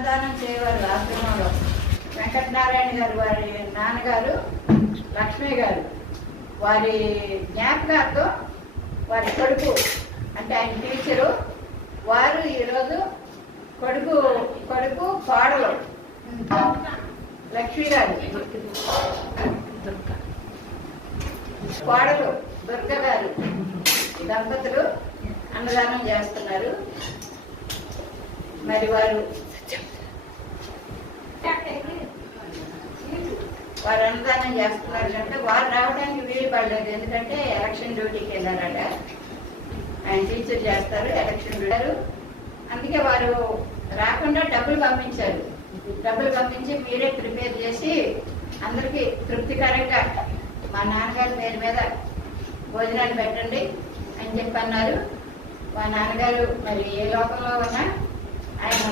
అన్నదానం చేయవారు ఆశ్రమంలో. వెంకటనారాయణ గారు వారి నాన్నగారు, లక్ష్మి గారు వారి జ్ఞాపకార్థం వారి కొడుకు అంటే ఆయన టీచరు వారు ఈరోజు కొడుకు కోడలు లక్ష్మి గారు, కోడలు దుర్గ గారు దంపతులు అన్నదానం చేస్తున్నారు. మరి వారు అన్నదానం చేస్తున్నారు అంటే వారు రావడానికి వీలు పడలేదు. ఎందుకంటే ఎలక్షన్ డ్యూటీకి వెళ్ళారట. ఆయన టీచర్ చేస్తారు, ఎలక్షన్ డ్యూటీ. అందుకే వారు రాకుండా డబ్బులు పంపించారు. డబ్బులు పంపించి మీరే ప్రిపేర్ చేసి అందరికీ తృప్తికరంగా మా నాన్నగారి పేరు మీద భోజనాలు పెట్టండి అని చెప్పన్నారు. మా నాన్నగారు మరి ఏ లోకంలో ఉన్నా ఆయన